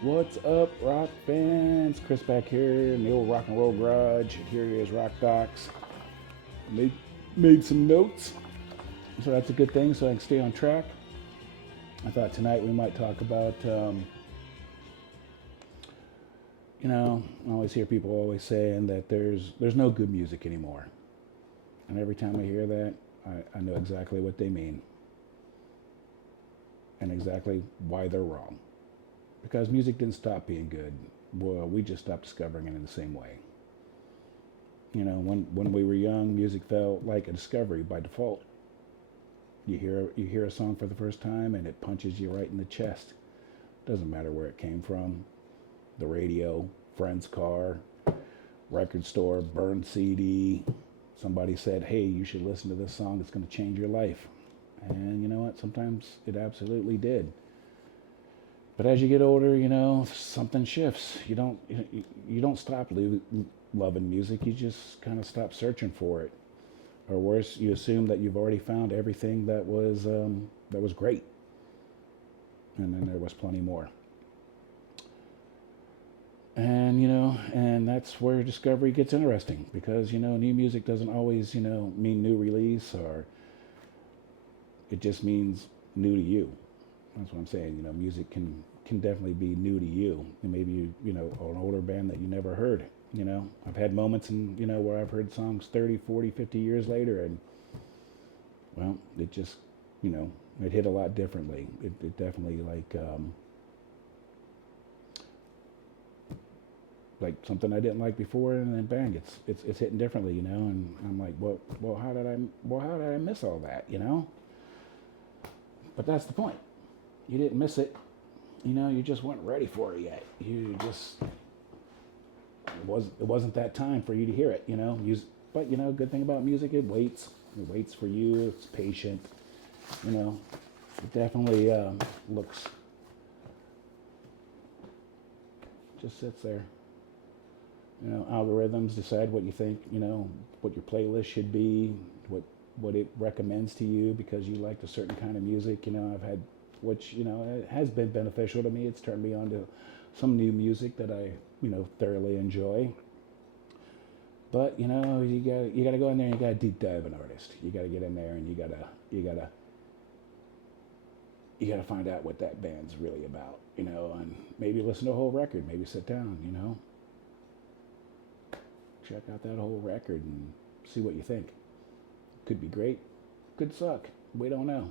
What's up, rock fans? Chris back here in the old rock and roll garage. Here it is, Rock Docs. Made, made some notes, so that's a good thing, so I can stay on track. I thought tonight we might talk about, I always hear people always saying that there's no good music anymore, and every time I hear that, I know exactly what they mean and exactly why they're wrong. Because music didn't stop being good. Well, we just stopped discovering it in the same way. When we were young, music felt like a discovery by default. You hear a song for the first time and it punches you right in the chest. Doesn't matter where it came from. The radio, friend's car, record store, burned CD. Somebody said, "Hey, you should listen to this song. It's going to change your life." And you know what? Sometimes it absolutely did. But as you get older, something shifts. You don't stop loving music. You just kind of stop searching for it, or worse, you assume that you've already found everything that was great, and then there was plenty more. And that's where discovery gets interesting because new music doesn't always mean new release, or it just means new to you. That's what I'm saying. Music can definitely be new to you, and maybe an older band that you never heard. I've had moments where I've heard songs 30, 40, 50 years later, and well, it just you know it hit a lot differently. It definitely like something I didn't like before, and then bang, it's hitting differently, and I'm like, how did I miss all that, But that's the point. You didn't miss it. You just weren't ready for it yet. It wasn't that time for you to hear it. But good thing about music, it waits. It waits for you. It's patient. You know, it definitely looks just sits there. Algorithms decide what you think. What your playlist should be, what it recommends to you because you like a certain kind of music. I've had, which it has been beneficial to me. It's turned me on to some new music that I thoroughly enjoy. But you gotta go in there and you gotta deep dive an artist. You gotta get in there and you gotta find out what that band's really about. And maybe listen to a whole record. Maybe sit down. Check out that whole record and see what you think. Could be great, could suck. We don't know.